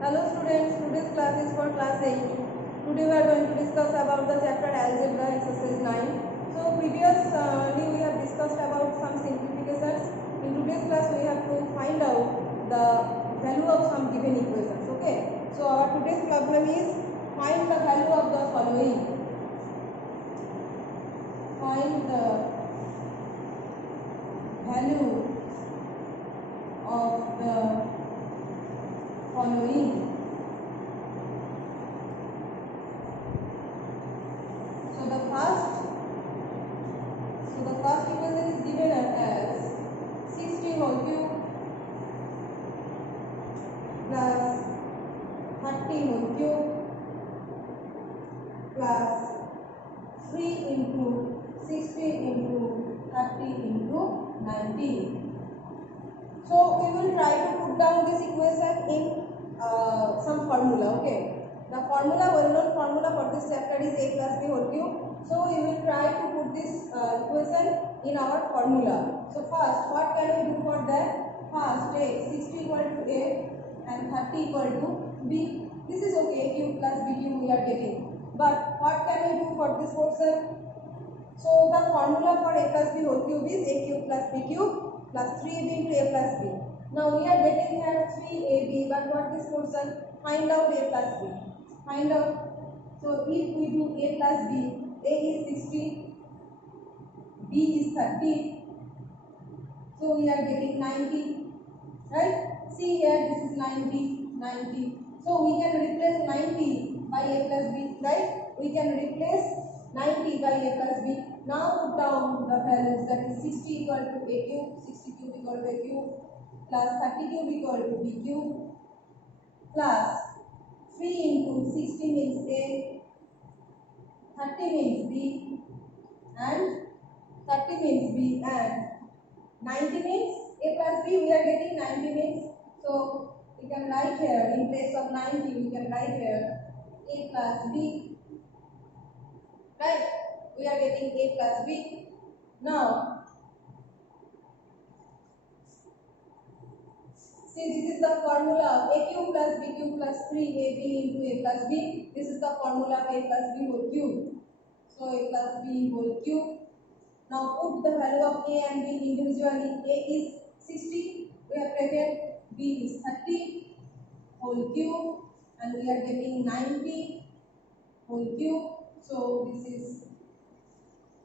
Hello students, today's class is for class 8. Today we are going to discuss about the chapter algebra exercise 9. So previously we have discussed about some simplifications. In today's class we have to find out the value of some given equations. Okay. So our today's problem is find the value of the following. Find the value of the following. So the first equation is given as 60 whole cube plus 30 whole cube plus 3 into 60 into 30 into 90. So we will try to put down this equation in some formula. Okay. The formula, well-known formula for this chapter is a plus b whole cube. So we will try to put this equation in our formula. So first, what can we do for that? First, take 60 equal to a and 30 equal to b. This is okay. A cube plus b cube we are getting. But what can we do for this portion? So the formula for a plus b whole cube is a cube plus b cube plus 3ab into a plus b. Now we are getting here 3ab, but what this portion? Find out a plus b. Find out. So if we do a plus b, a is 60, b is 30. So we are getting 90, right? See here, this is 90, 90. So we can replace 90 by a plus b, right? We can replace 90 by a plus b. Now put down the values, that is 60 equal to a cube, 60 cube equal to a cube, plus 30 cube equal to b cube, plus 3 into 60 means a, 30 means b, and 30 means b, and 90 means a plus b. We are getting 90 means, so we can write here, in place of 90 we can write here a plus b, right? We are getting a plus b. Now see, this is the formula of a cube plus b cube plus 3ab into a plus b. This is the formula of a plus b whole cube. So a plus b whole cube. Now put the value of a and b individually. A is 60, we have taken, b is 30 whole cube, and we are getting 90 whole cube. So this is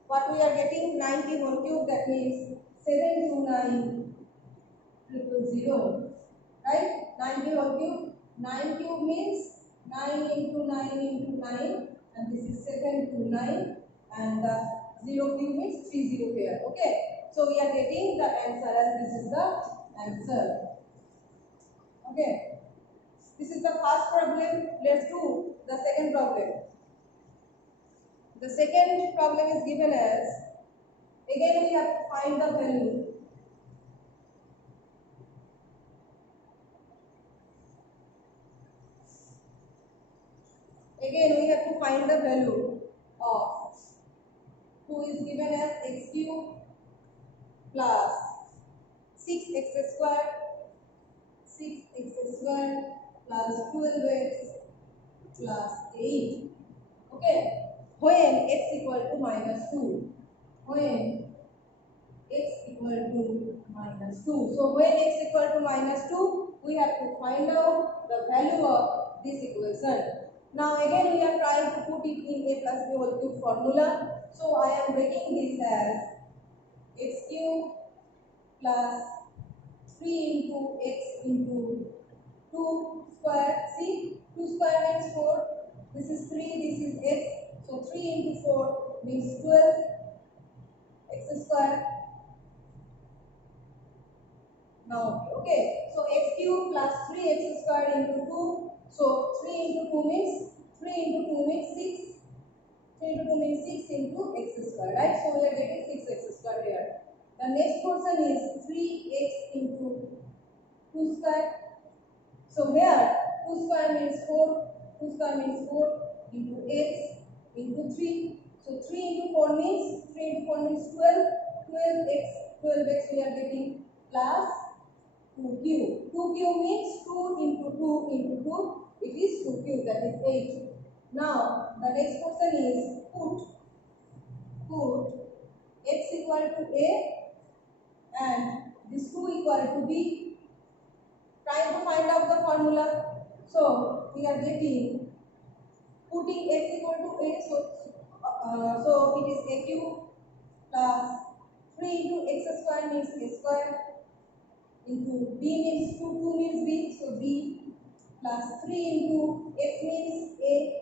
what we are getting, 90 whole cube, that means 729,000. Right? 90 whole cube. 9 cube means 9 into 9 into 9, and this is 729, and the 0 cube means 30 here. Okay. So we are getting the answer, and this is the answer. Okay. This is the first problem. Let's do the second problem. The second problem is given as, again we have to find the value . Again we have to find the value of 2 is given as x cube plus 6x square, 6x square plus 12x plus 8. Okay. When x equal to minus 2. When x equal to minus 2. So when x equal to minus 2, we have to find out the value of this equation. Now again we are trying to put it in a plus b whole cube formula. So I am breaking this as x cube plus 3 into x into 2 square. See, 2 square means 4. This is 3, this is x. So 3 into 4 means 12 x square. Now, okay. So x cube plus 3x square into 2. So 3 into 2 means 6. 3 into 2 means 6 into x square, right? So we are getting 6x square here. The next portion is 3x into 2 square. So here 2 square means 4. 2 square means 4 into x into 3. So 3 into 4 means 12. 12x we are getting plus 2q. 2q means 2 into 2 into 2. It is 2q, that is 8. Now the next question is put x equal to a and this 2 equal to b. Trying to find out the formula. So we are getting putting x equal to a. So it is a cube plus 3 into x square means a square into b means 2, 2 means b, so b plus 3 into x means a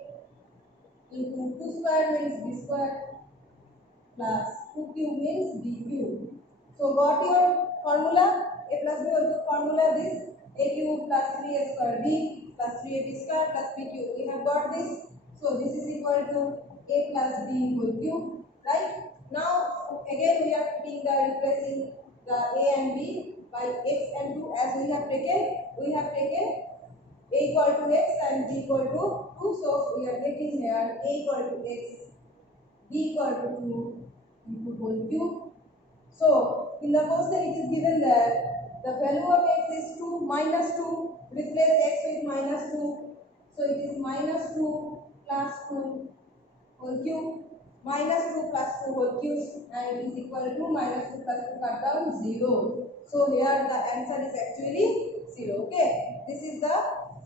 into 2 square means b square plus 2 cube means b cube. So got your formula? A plus b also formula this a cube plus 3a square b plus 3ab square plus b cube. We have got this. So this is equal to a plus b whole cube, right? Now again we are putting the replacing the a and b by x and 2 as we have taken a equal to x and b equal to 2. So we are getting here a equal to x, b equal to 2 into whole cube. So in the question it is given that the value of x is 2 minus 2. Replace x with minus 2. So it is minus 2 plus 2 whole cube. Minus 2 plus 2 whole cube and it is equal to minus 2 plus 2 cut down 0. So here the answer is actually 0. Okay. This is the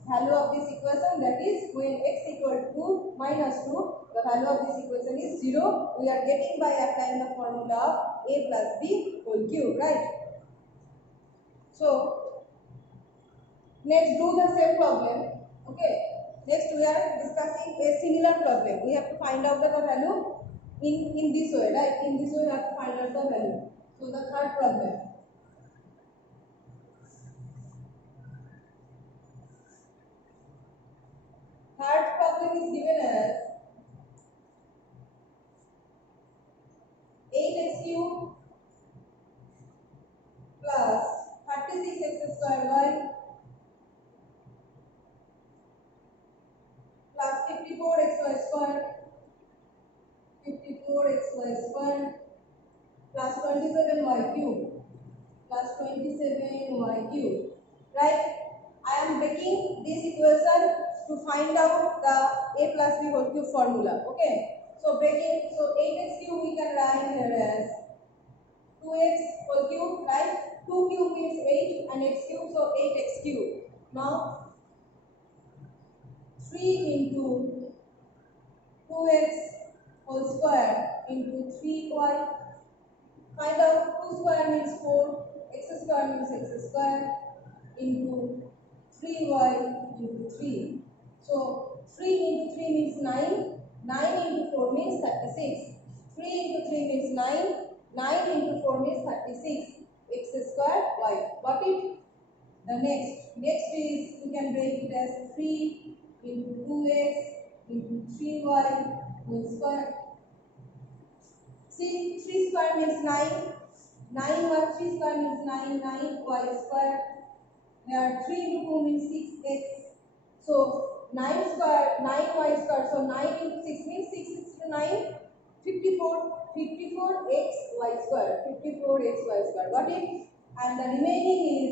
value of this equation, that is when x equal to minus 2, the value of this equation is 0. We are getting by applying the formula of a plus b whole cube, right? So next do the same problem. Okay. Next we are discussing a similar problem. We have to find out the value in this way, right? In this way we have to find out the value. So the third problem. Third problem is given as 8x cube plus 36x square y plus 54xy square, 54xy square plus 27y cube plus 27y cube, right? I am breaking this equation to find out the a plus b whole cube formula. Okay. So breaking, so 8x cube we can write here as 2x whole cube, right? 2 cube means 8 and x cube, so 8x cube. Now 3 into 2x whole square into 3y. Find out 2 square means 4, x square means x square into 3y into 3. So 3 into 3 means 9, 9 into 4 means 36. 3 into 3 means 9, 9 into 4 means 36. X square y. Got it? The next is we can break it as 3 into 2x into 3y whole square. See, 3 square means 9, 9y, 3 square means 9, 9y square. Here 3 into 2 means 6x. So 9 square, 9y square. So 9 into 6 means 6 into 9, 54, 54xy square, 54xy square. Got it? And the remaining is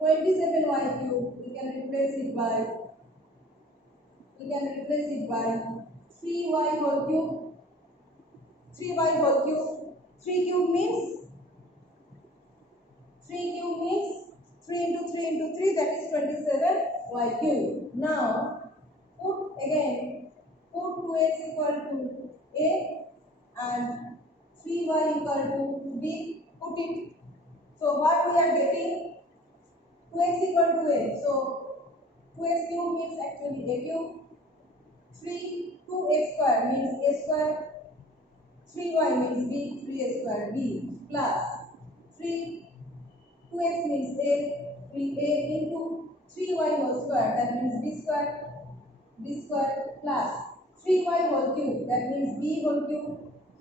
27y cube. We can replace it by 3y whole cube. 3y whole cube. 3 cube means 3 into 3 into 3, that is 27y cube. Now put 2x equal to a and 3y equal to b. Put it. So what we are getting? 2x equal to a. So 2x cube means actually a cube. 2x square means a square. 3y means b, 3a square b plus 2x means a, 3a into 3y whole square, that means b square plus 3y whole cube, that means b whole cube,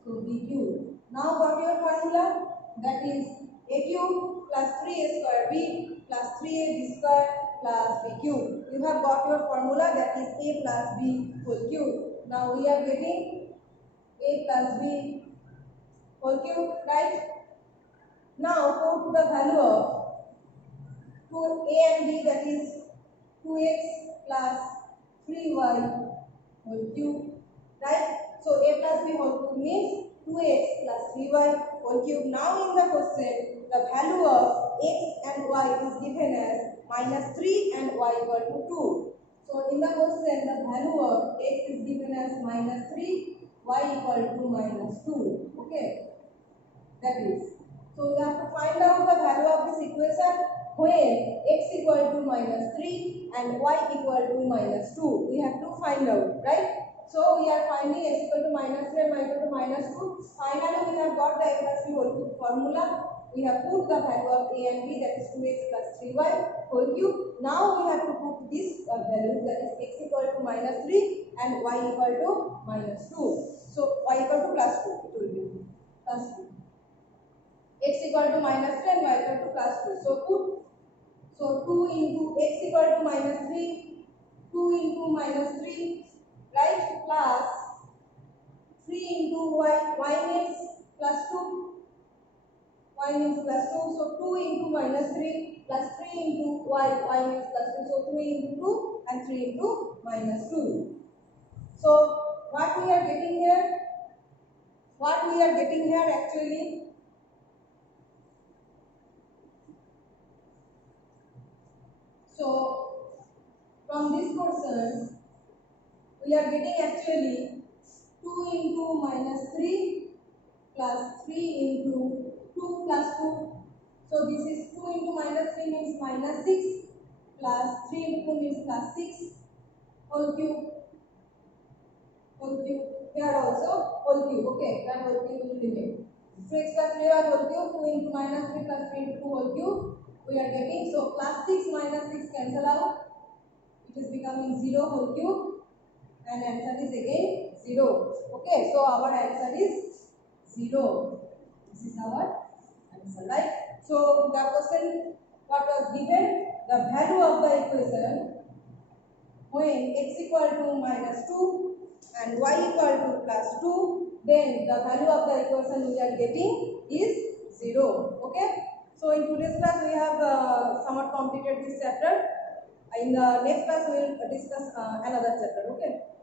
so b cube. Now got your formula, that is a cube plus 3a square b plus 3ab square plus b cube. You have got your formula, that is a plus b whole cube. Now we are getting a plus b whole cube, right? Now put the value of a and b, that is 2x plus 3y whole cube, right? So a plus b whole cube means 2x plus 3y whole cube. Now in the question, the value of x and y is given as -3 and y equal to 2. So in the question, the value of x is given as -3, y equal to -2. Okay, that is. So we have to find out the value of this equation when x equal to -3 and y equal to -2. We have to find out, right? So we are finding x equal to -3 and y equal to -2. Finally, we have got the a plus b whole cube formula. We have put the value of a and b, that is 2x plus 3y whole cube. Now we have to put this value, that is x equal to -3 and y equal to -2. So y equal to plus 2, it will be plus 2. X equal to -3 and y equal to plus 2. So put, so 2 into x equal to -3, 2 into -3, right, plus 3 into y means plus 2, y means plus 2. So 2 into -3 plus 3 into y means plus 2. So 3 into 2 and 3 into -2. So what we are getting here? What we are getting here actually? So from this question, we are getting actually 2 into -3 plus 3 into 2 plus 2. So this is 2 into -3 means -6 plus 3 into 2 means plus 6 whole cube. Whole cube. Here also whole cube. Okay, that whole cube will remain. 6 plus 3 whole cube. 2 into -3 plus 3 into 2 whole cube. We are getting, so plus 6 minus 6 cancel out. It is becoming 0 whole cube, and answer is again 0. Okay, so our answer is 0. This is our answer, right? So the question what was given, the value of the equation when x equal to -2 and y equal to plus 2, then the value of the equation we are getting is 0. Okay, so in today's class we have somewhat completed this chapter. In the next class we will discuss another chapter. Okay.